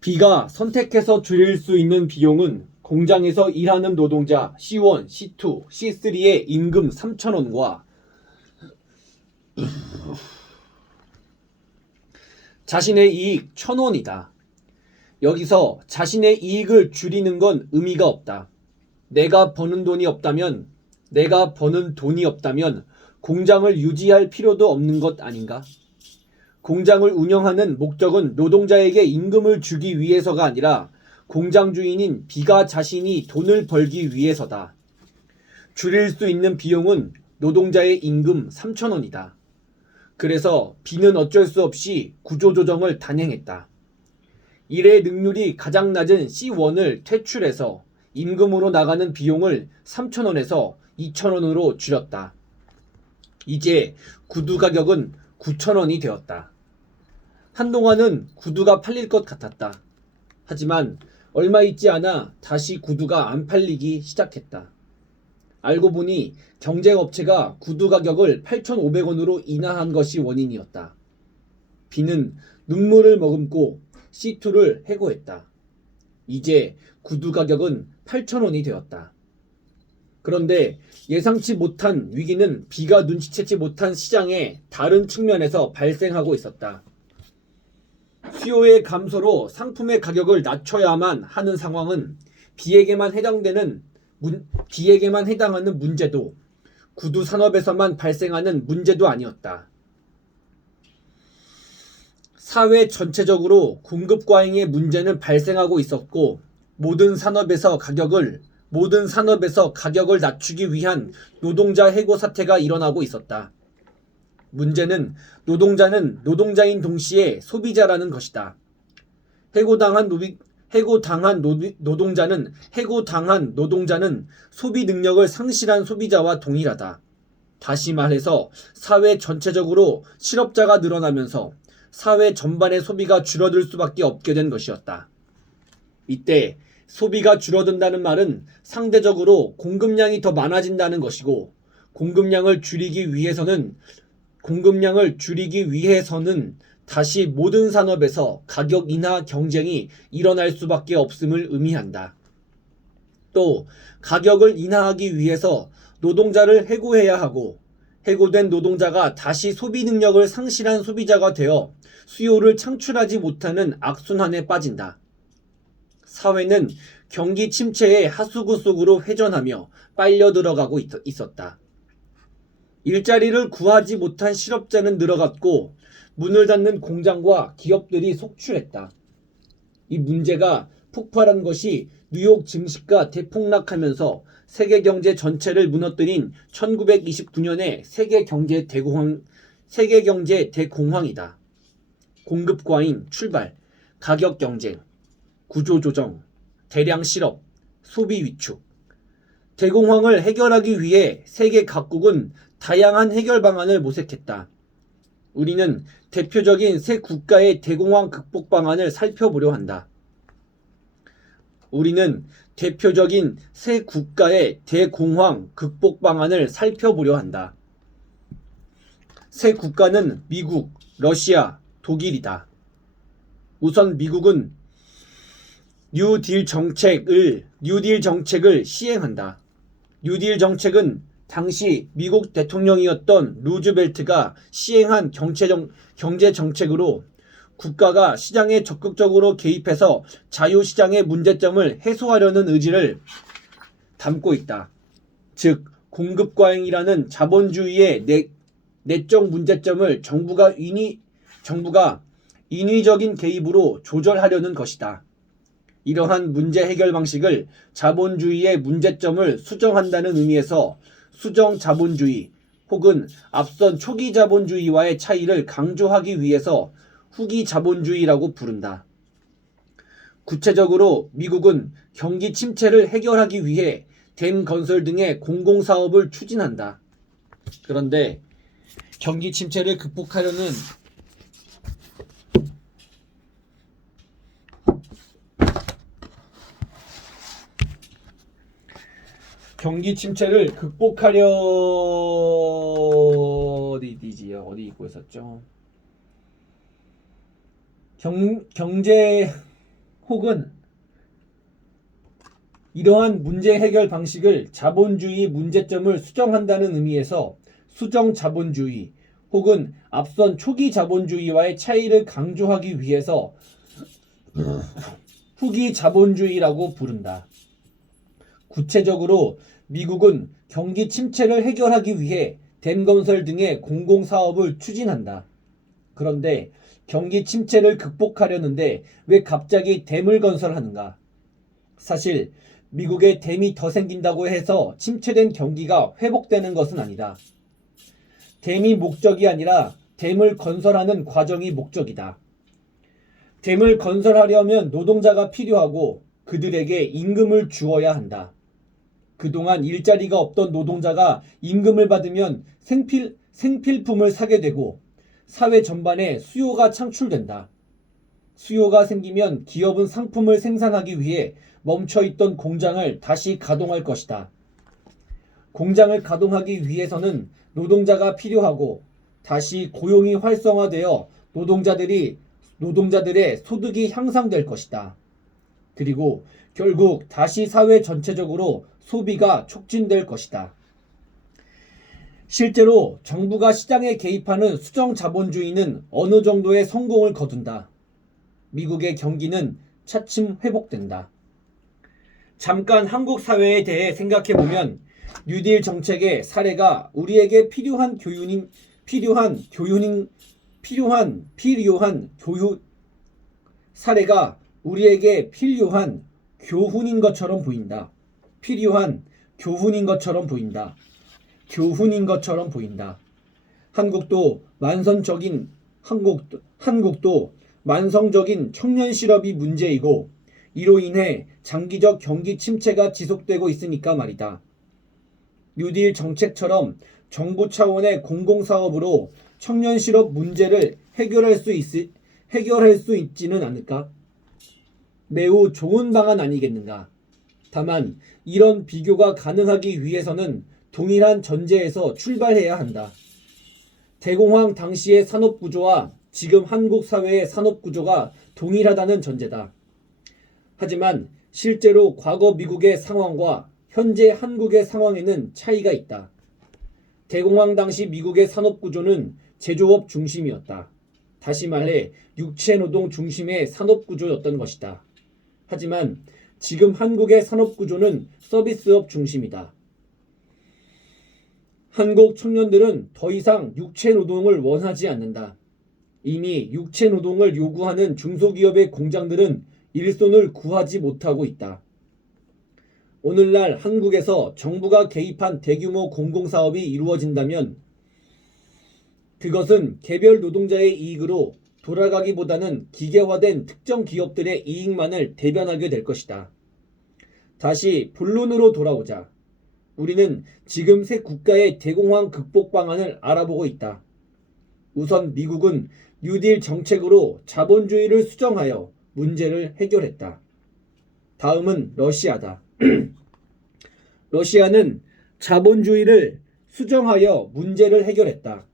B가 선택해서 줄일 수 있는 비용은 공장에서 일하는 노동자 C1, C2, C3의 임금 3,000원과 자신의 이익 1,000원이다. 여기서 자신의 이익을 줄이는 건 의미가 없다. 내가 버는 돈이 없다면 공장을 유지할 필요도 없는 것 아닌가? 공장을 운영하는 목적은 노동자에게 임금을 주기 위해서가 아니라 공장 주인인 B가 자신이 돈을 벌기 위해서다. 줄일 수 있는 비용은 노동자의 임금 3,000원이다. 그래서 B는 어쩔 수 없이 구조조정을 단행했다. 일의 능률이 가장 낮은 C1을 퇴출해서 임금으로 나가는 비용을 3,000원에서 2,000원으로 줄였다. 이제 구두 가격은 9,000원이 되었다. 한동안은 구두가 팔릴 것 같았다. 하지만 얼마 있지 않아 다시 구두가 안 팔리기 시작했다. 알고 보니 경쟁업체가 구두 가격을 8,500원으로 인하한 것이 원인이었다. B는 눈물을 머금고 C2를 해고했다. 이제 구두 가격은 8,000원이 되었다. 그런데 예상치 못한 위기는 B가 눈치채지 못한 시장의 다른 측면에서 발생하고 있었다. 수요의 감소로 상품의 가격을 낮춰야만 하는 상황은 B에게만 해당하는 문제도 구두 산업에서만 발생하는 문제도 아니었다. 사회 전체적으로 공급 과잉의 문제는 발생하고 있었고 모든 산업에서 가격을 낮추기 위한 노동자 해고 사태가 일어나고 있었다. 문제는 노동자인 동시에 소비자라는 것이다. 해고당한 노동자는 소비 능력을 상실한 소비자와 동일하다. 다시 말해서 사회 전체적으로 실업자가 늘어나면서 사회 전반의 소비가 줄어들 수밖에 없게 된 것이었다. 이때 소비가 줄어든다는 말은 상대적으로 공급량이 더 많아진다는 것이고 공급량을 줄이기 위해서는 다시 모든 산업에서 가격 인하 경쟁이 일어날 수밖에 없음을 의미한다. 또 가격을 인하하기 위해서 노동자를 해고해야 하고 해고된 노동자가 다시 소비 능력을 상실한 소비자가 되어 수요를 창출하지 못하는 악순환에 빠진다. 사회는 경기 침체의 하수구 속으로 회전하며 빨려 들어가고 있었다. 일자리를 구하지 못한 실업자는 늘어갔고 문을 닫는 공장과 기업들이 속출했다. 이 문제가 폭발한 것이 뉴욕 증시가 대폭락하면서 세계 경제 전체를 무너뜨린 1929년의 세계 경제 대공황이다. 공급 과잉 출발, 가격 경쟁, 구조 조정, 대량 실업, 소비 위축. 대공황을 해결하기 위해 세계 각국은 다양한 해결 방안을 모색했다. 우리는 대표적인 세 국가의 대공황 극복 방안을 살펴보려 한다. 세 국가는 미국, 러시아, 독일이다. 우선 미국은 뉴딜 정책을 시행한다. 뉴딜 정책은 당시 미국 대통령이었던 루즈벨트가 시행한 경제 정책으로 국가가 시장에 적극적으로 개입해서 자유시장의 문제점을 해소하려는 의지를 담고 있다. 즉, 공급 과잉이라는 자본주의의 내적 문제점을 정부가 인위적인 개입으로 조절하려는 것이다. 이러한 문제 해결 방식을 자본주의의 문제점을 수정한다는 의미에서 수정 자본주의 혹은 앞선 초기 자본주의와의 차이를 강조하기 위해서 후기 자본주의라고 부른다. 구체적으로 미국은 경기 침체를 해결하기 위해 댐 건설 등의 공공사업을 추진한다. 그런데 경기 침체를 극복하려는 어디 있고 있었죠? 혹은 이러한 문제 해결 방식을 자본주의 문제점을 수정한다는 의미에서 수정 자본주의 혹은 앞선 초기 자본주의와의 차이를 강조하기 위해서 후기 자본주의라고 부른다. 구체적으로 미국은 경기 침체를 해결하기 위해 댐 건설 등의 공공사업을 추진한다. 그런데 경기 침체를 극복하려는데 왜 갑자기 댐을 건설하는가? 사실 미국에 댐이 더 생긴다고 해서 침체된 경기가 회복되는 것은 아니다. 댐이 목적이 아니라 댐을 건설하는 과정이 목적이다. 댐을 건설하려면 노동자가 필요하고 그들에게 임금을 주어야 한다. 그동안 일자리가 없던 노동자가 임금을 받으면 생필품을 사게 되고 사회 전반에 수요가 창출된다. 수요가 생기면 기업은 상품을 생산하기 위해 멈춰있던 공장을 다시 가동할 것이다. 공장을 가동하기 위해서는 노동자가 필요하고 다시 고용이 활성화되어 노동자들의 소득이 향상될 것이다. 그리고 결국 다시 사회 전체적으로 소비가 촉진될 것이다. 실제로 정부가 시장에 개입하는 수정 자본주의는 어느 정도의 성공을 거둔다. 미국의 경기는 차츰 회복된다. 잠깐 한국 사회에 대해 생각해보면 뉴딜 정책의 사례가 우리에게 필요한 교훈인 것처럼 보인다. 교훈인 것처럼 보인다. 한국도 만성적인 청년 실업이 문제이고 이로 인해 장기적 경기 침체가 지속되고 있으니까 말이다. 뉴딜 정책처럼 정부 차원의 공공사업으로 청년 실업 문제를 해결할 수 있지는 않을까? 매우 좋은 방안 아니겠는가? 다만 이런 비교가 가능하기 위해서는 동일한 전제에서 출발해야 한다. 대공황 당시의 산업구조와 지금 한국 사회의 산업구조가 동일하다는 전제다. 하지만 실제로 과거 미국의 상황과 현재 한국의 상황에는 차이가 있다. 대공황 당시 미국의 산업구조는 제조업 중심이었다. 다시 말해 육체노동 중심의 산업구조였던 것이다. 하지만 지금 한국의 산업구조는 서비스업 중심이다. 한국 청년들은 더 이상 육체노동을 원하지 않는다. 이미 육체노동을 요구하는 중소기업의 공장들은 일손을 구하지 못하고 있다. 오늘날 한국에서 정부가 개입한 대규모 공공사업이 이루어진다면 그것은 개별 노동자의 이익으로 돌아가기보다는 기계화된 특정 기업들의 이익만을 대변하게 될 것이다. 다시 본론으로 돌아오자. 우리는 지금 새 국가의 대공황 극복 방안을 알아보고 있다. 우선 미국은 뉴딜 정책으로 자본주의를 수정하여 문제를 해결했다. 다음은 러시아다. 러시아는 자본주의를 수정하여 문제를 해결했다.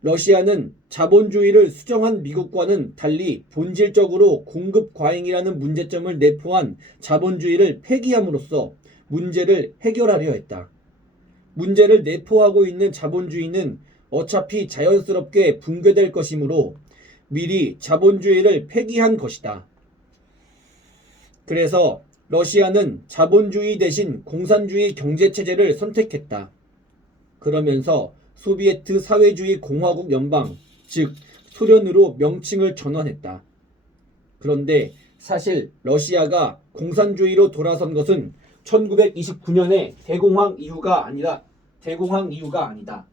러시아는 자본주의를 수정한 미국과는 달리 본질적으로 공급 과잉이라는 문제점을 내포한 자본주의를 폐기함으로써 문제를 해결하려 했다. 문제를 내포하고 있는 자본주의는 어차피 자연스럽게 붕괴될 것이므로 미리 자본주의를 폐기한 것이다. 그래서 러시아는 자본주의 대신 공산주의 경제체제를 선택했다. 그러면서 소비에트 사회주의 공화국 연방, 즉 소련으로 명칭을 전환했다. 그런데 사실 러시아가 공산주의로 돌아선 것은 1929년의 대공황 이후가 아니다. 대공황 이후가 아니다.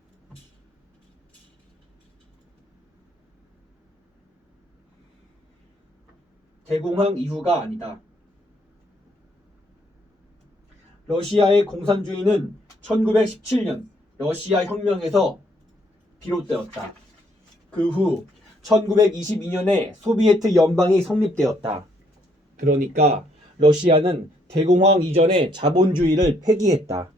러시아의 공산주의는 1917년 러시아 혁명에서 비롯되었다. 그 후 1922년에 소비에트 연방이 성립되었다. 그러니까 러시아는 대공황 이전의 자본주의를 폐기했다.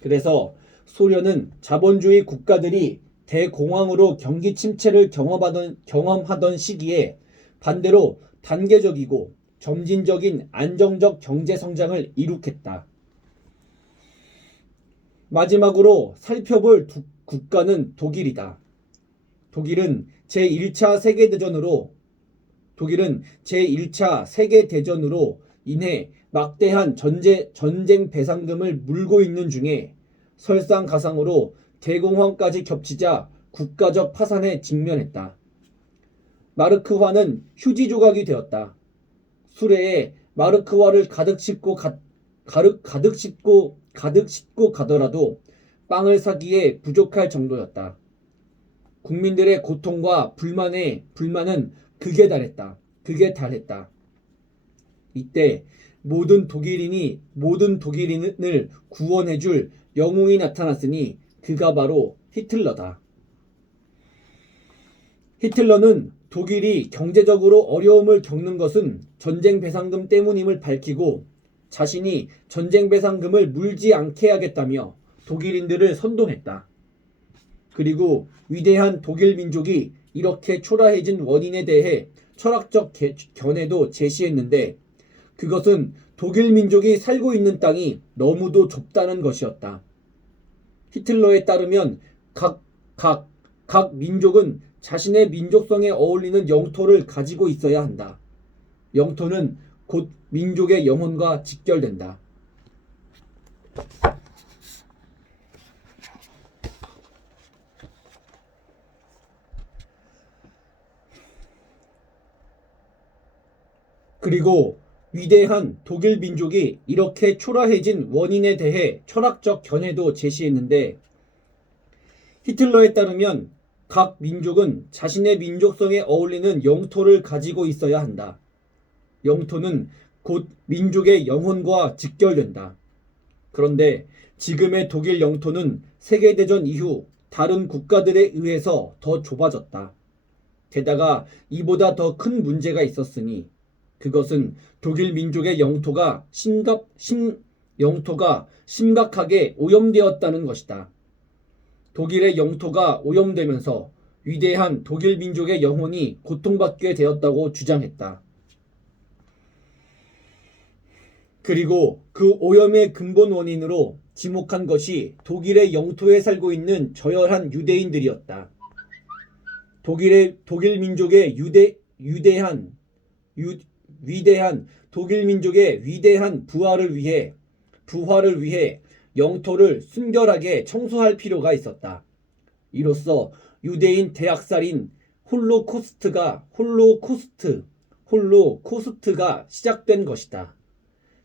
그래서 소련은 자본주의 국가들이 대공황으로 경기 침체를 경험하던 시기에 반대로 단계적이고 점진적인 안정적 경제 성장을 이룩했다. 마지막으로 살펴볼 국가는 독일이다. 독일은 제1차 세계대전으로 인해 막대한 전쟁 배상금을 물고 있는 중에 설상가상으로 대공황까지 겹치자 국가적 파산에 직면했다. 마르크화는 휴지 조각이 되었다. 수레에 마르크화를 가득 싣고 가더라도 빵을 사기에 부족할 정도였다. 국민들의 고통과 불만은 극에 달했다. 이때 모든 독일인을 구원해줄 영웅이 나타났으니 그가 바로 히틀러다. 히틀러는 독일이 경제적으로 어려움을 겪는 것은 전쟁 배상금 때문임을 밝히고 자신이 전쟁 배상금을 물지 않게 하겠다며 독일인들을 선동했다. 그리고 위대한 독일 민족이 이렇게 초라해진 원인에 대해 철학적 견해도 제시했는데 그것은 독일 민족이 살고 있는 땅이 너무도 좁다는 것이었다. 히틀러에 따르면 각 민족은 자신의 민족성에 어울리는 영토를 가지고 있어야 한다. 영토는 곧 민족의 영혼과 직결된다. 그리고 위대한 독일 민족이 이렇게 초라해진 원인에 대해 철학적 견해도 제시했는데 히틀러에 따르면 각 민족은 자신의 민족성에 어울리는 영토를 가지고 있어야 한다. 영토는 곧 민족의 영혼과 직결된다. 그런데 지금의 독일 영토는 세계대전 이후 다른 국가들에 의해서 더 좁아졌다. 게다가 이보다 더 큰 문제가 있었으니 그것은 독일 민족의 영토가 심각하게 오염되었다는 것이다. 독일의 영토가 오염되면서 위대한 독일 민족의 영혼이 고통받게 되었다고 주장했다. 그리고 그 오염의 근본 원인으로 지목한 것이 독일의 영토에 살고 있는 저열한 유대인들이었다. 독일 민족의 위대한 독일 민족의 위대한 부활을 위해 영토를 순결하게 청소할 필요가 있었다. 이로써 유대인 대학살인 홀로코스트가 시작된 것이다.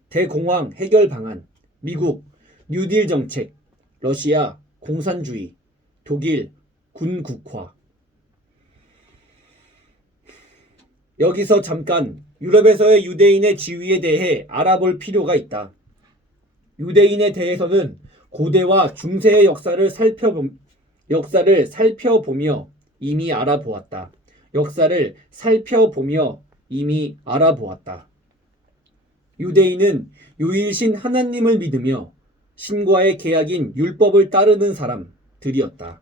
대공황 해결 방안, 미국 뉴딜 정책, 러시아 공산주의, 독일 군국화. 여기서 잠깐 유럽에서의 유대인의 지위에 대해 알아볼 필요가 있다. 유대인에 대해서는 고대와 중세의 역사를 살펴보며 이미 알아보았다. 유대인은 유일신 하나님을 믿으며 신과의 계약인 율법을 따르는 사람들이었다.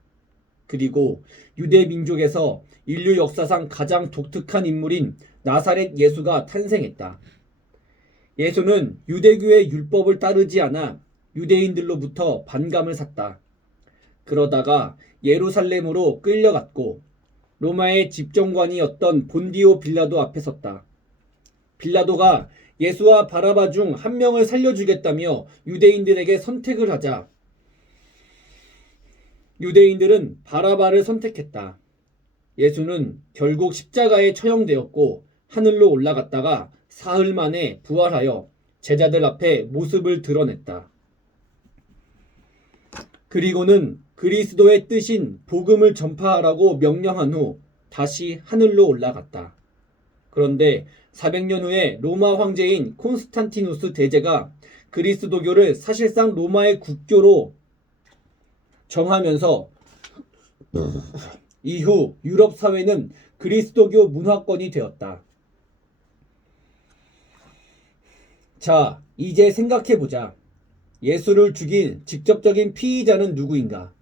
그리고 유대 민족에서 인류 역사상 가장 독특한 인물인 나사렛 예수가 탄생했다. 예수는 유대교의 율법을 따르지 않아 유대인들로부터 반감을 샀다. 그러다가 예루살렘으로 끌려갔고 로마의 집정관이었던 본디오 빌라도 앞에 섰다. 빌라도가 예수와 바라바 중 한 명을 살려주겠다며 유대인들에게 선택을 하자 유대인들은 바라바를 선택했다. 예수는 결국 십자가에 처형되었고 하늘로 올라갔다가 사흘 만에 부활하여 제자들 앞에 모습을 드러냈다. 그리고는 그리스도의 뜻인 복음을 전파하라고 명령한 후 다시 하늘로 올라갔다. 그런데 400년 후에 로마 황제인 콘스탄티누스 대제가 그리스도교를 사실상 로마의 국교로 정하면서 이후 유럽 사회는 그리스도교 문화권이 되었다. 자, 이제 생각해보자. 예수를 죽인 직접적인 피의자는 누구인가?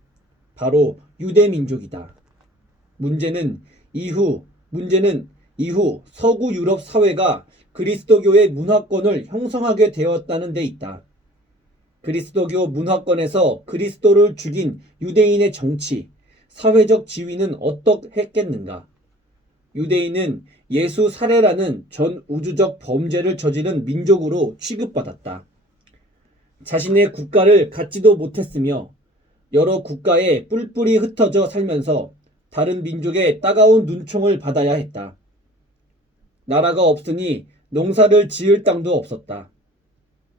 바로 유대 민족이다. 문제는 이후 서구 유럽 사회가 그리스도교의 문화권을 형성하게 되었다는 데 있다. 그리스도교 문화권에서 그리스도를 죽인 유대인의 정치, 사회적 지위는 어떻했겠는가? 유대인은 예수 살해라는 전 우주적 범죄를 저지른 민족으로 취급받았다. 자신의 국가를 갖지도 못했으며 여러 국가에 뿔뿔이 흩어져 살면서 다른 민족의 따가운 눈총을 받아야 했다. 나라가 없으니 농사를 지을 땅도 없었다.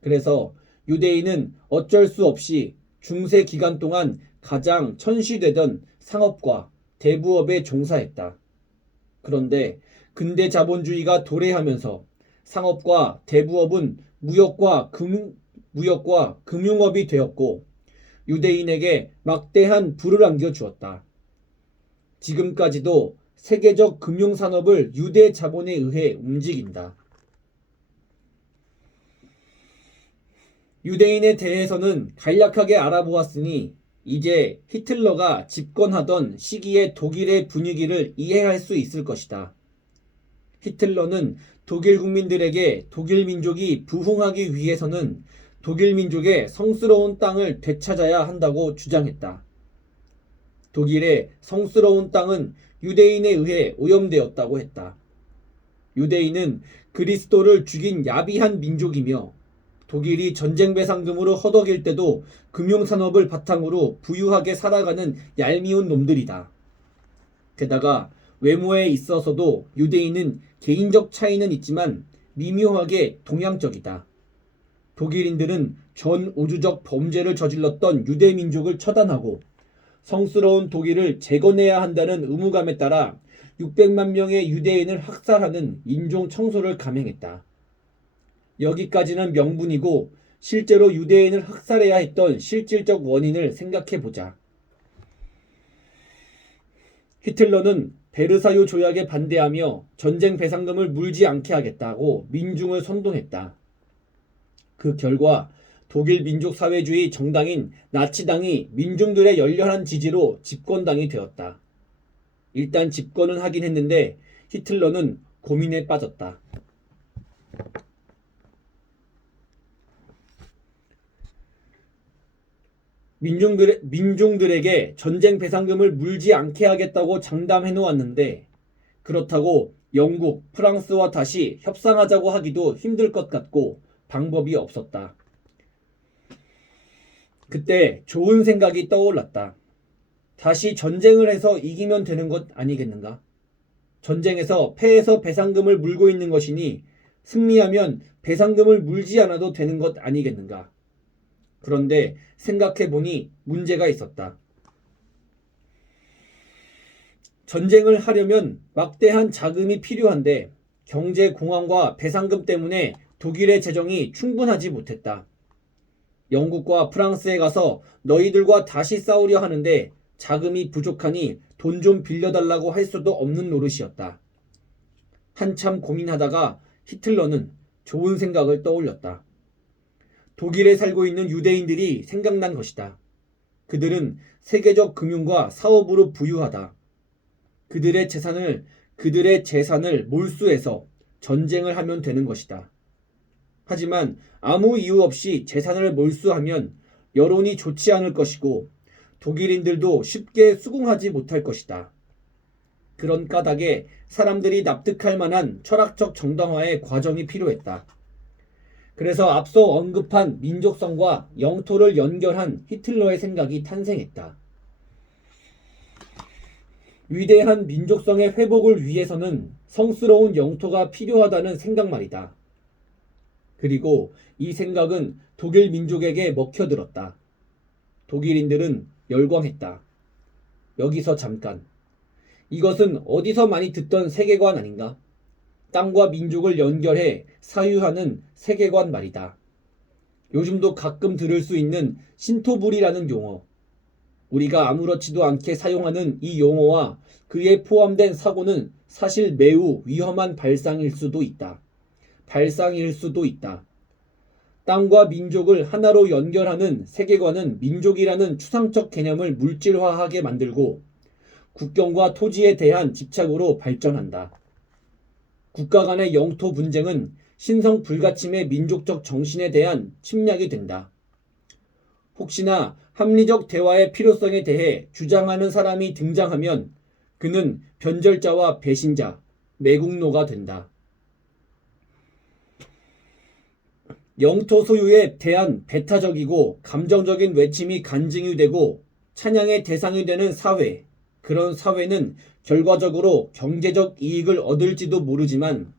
그래서 유대인은 어쩔 수 없이 중세 기간 동안 가장 천시되던 상업과 대부업에 종사했다. 그런데 근대 자본주의가 도래하면서 상업과 대부업은 무역과 금융업이 되었고 유대인에게 막대한 부를 안겨주었다. 지금까지도 세계적 금융산업을 유대 자본에 의해 움직인다. 유대인에 대해서는 간략하게 알아보았으니 이제 히틀러가 집권하던 시기의 독일의 분위기를 이해할 수 있을 것이다. 히틀러는 독일 국민들에게 독일 민족이 부흥하기 위해서는 독일 민족의 성스러운 땅을 되찾아야 한다고 주장했다. 독일의 성스러운 땅은 유대인에 의해 오염되었다고 했다. 유대인은 그리스도를 죽인 야비한 민족이며 독일이 전쟁 배상금으로 허덕일 때도 금융산업을 바탕으로 부유하게 살아가는 얄미운 놈들이다. 게다가 외모에 있어서도 유대인은 개인적 차이는 있지만 미묘하게 동양적이다. 독일인들은 전 우주적 범죄를 저질렀던 유대 민족을 처단하고 성스러운 독일을 재건해야 한다는 의무감에 따라 600만 명의 유대인을 학살하는 인종 청소를 감행했다. 여기까지는 명분이고 실제로 유대인을 학살해야 했던 실질적 원인을 생각해보자. 히틀러는 베르사유 조약에 반대하며 전쟁 배상금을 물지 않게 하겠다고 민중을 선동했다. 그 결과 독일 민족사회주의 정당인 나치당이 민중들의 열렬한 지지로 집권당이 되었다. 일단 집권은 하긴 했는데 히틀러는 고민에 빠졌다. 민중들에게 전쟁 배상금을 물지 않게 하겠다고 장담해 놓았는데 그렇다고 영국, 프랑스와 다시 협상하자고 하기도 힘들 것 같고 방법이 없었다. 그때 좋은 생각이 떠올랐다. 다시 전쟁을 해서 이기면 되는 것 아니겠는가? 전쟁에서 패해서 배상금을 물고 있는 것이니 승리하면 배상금을 물지 않아도 되는 것 아니겠는가? 그런데 생각해보니 문제가 있었다. 전쟁을 하려면 막대한 자금이 필요한데 경제 공황과 배상금 때문에 독일의 재정이 충분하지 못했다. 영국과 프랑스에 가서 너희들과 다시 싸우려 하는데 자금이 부족하니 돈 좀 빌려달라고 할 수도 없는 노릇이었다. 한참 고민하다가 히틀러는 좋은 생각을 떠올렸다. 독일에 살고 있는 유대인들이 생각난 것이다. 그들은 세계적 금융과 사업으로 부유하다. 그들의 재산을 몰수해서 전쟁을 하면 되는 것이다. 하지만 아무 이유 없이 재산을 몰수하면 여론이 좋지 않을 것이고 독일인들도 쉽게 수긍하지 못할 것이다. 그런 까닭에 사람들이 납득할 만한 철학적 정당화의 과정이 필요했다. 그래서 앞서 언급한 민족성과 영토를 연결한 히틀러의 생각이 탄생했다. 위대한 민족성의 회복을 위해서는 성스러운 영토가 필요하다는 생각 말이다. 그리고 이 생각은 독일 민족에게 먹혀들었다. 독일인들은 열광했다. 여기서 잠깐. 이것은 어디서 많이 듣던 세계관 아닌가? 땅과 민족을 연결해 사유하는 세계관 말이다. 요즘도 가끔 들을 수 있는 신토불이라는 용어. 우리가 아무렇지도 않게 사용하는 이 용어와 그에 포함된 사고는 사실 매우 위험한 발상일 수도 있다. 땅과 민족을 하나로 연결하는 세계관은 민족이라는 추상적 개념을 물질화하게 만들고 국경과 토지에 대한 집착으로 발전한다. 국가 간의 영토 분쟁은 신성 불가침의 민족적 정신에 대한 침략이 된다. 혹시나 합리적 대화의 필요성에 대해 주장하는 사람이 등장하면 그는 변절자와 배신자, 매국노가 된다. 영토 소유에 대한 배타적이고 감정적인 외침이 간증이 되고 찬양의 대상이 되는 사회, 그런 사회는 결과적으로 경제적 이익을 얻을지도 모르지만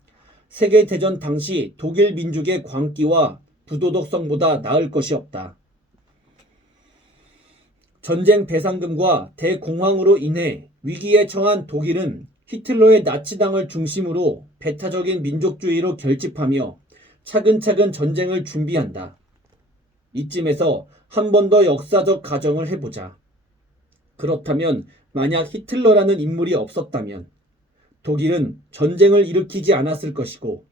세계대전 당시 독일 민족의 광기와 부도덕성보다 나을 것이 없다. 전쟁 배상금과 대공황으로 인해 위기에 처한 독일은 히틀러의 나치당을 중심으로 배타적인 민족주의로 결집하며 차근차근 전쟁을 준비한다. 이쯤에서 한 번 더 역사적 가정을 해보자. 그렇다면 만약 히틀러라는 인물이 없었다면 독일은 전쟁을 일으키지 않았을 것이고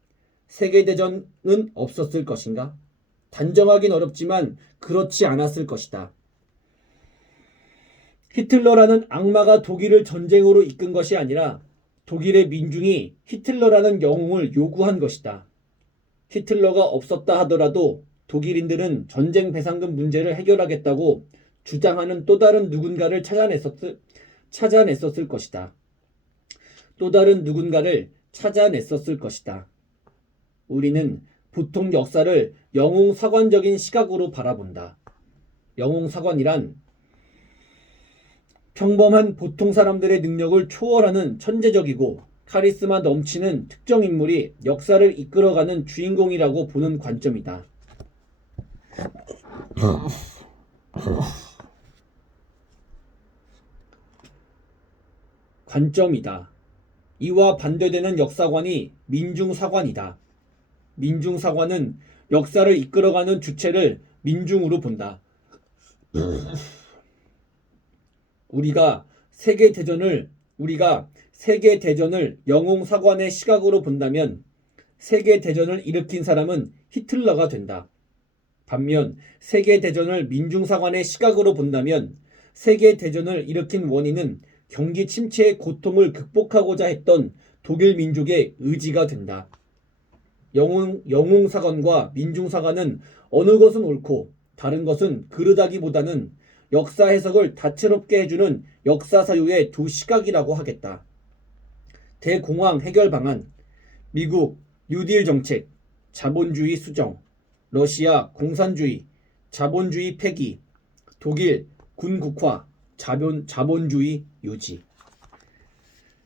세계대전은 없었을 것인가? 단정하긴 어렵지만 그렇지 않았을 것이다. 히틀러라는 악마가 독일을 전쟁으로 이끈 것이 아니라 독일의 민중이 히틀러라는 영웅을 요구한 것이다. 히틀러가 없었다 하더라도 독일인들은 전쟁 배상금 문제를 해결하겠다고 주장하는 또 다른 누군가를 찾아냈었을 것이다. 또 다른 누군가를 찾아냈었을 것이다. 우리는 보통 역사를 영웅사관적인 시각으로 바라본다. 영웅사관이란 평범한 보통 사람들의 능력을 초월하는 천재적이고 카리스마 넘치는 특정 인물이 역사를 이끌어가는 주인공이라고 보는 관점이다. 관점이다. 이와 반대되는 역사관이 민중사관이다. 민중사관은 역사를 이끌어가는 주체를 민중으로 본다. 우리가 세계대전을 영웅사관의 시각으로 본다면 세계대전을 일으킨 사람은 히틀러가 된다. 반면 세계대전을 민중사관의 시각으로 본다면 세계대전을 일으킨 원인은 경기 침체의 고통을 극복하고자 했던 독일 민족의 의지가 된다. 영웅사관과 민중사관은 어느 것은 옳고 다른 것은 그르다기보다는 역사 해석을 다채롭게 해주는 역사사유의 두 시각이라고 하겠다. 대공황 해결 방안, 미국 뉴딜 정책, 자본주의 수정, 러시아 공산주의, 자본주의 폐기, 독일 군국화, 자본주의 유지.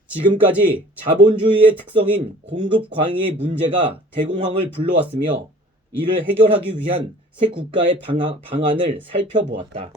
지금까지 자본주의의 특성인 공급 과잉의 문제가 대공황을 불러왔으며 이를 해결하기 위한 새 국가의 방안을 살펴보았다.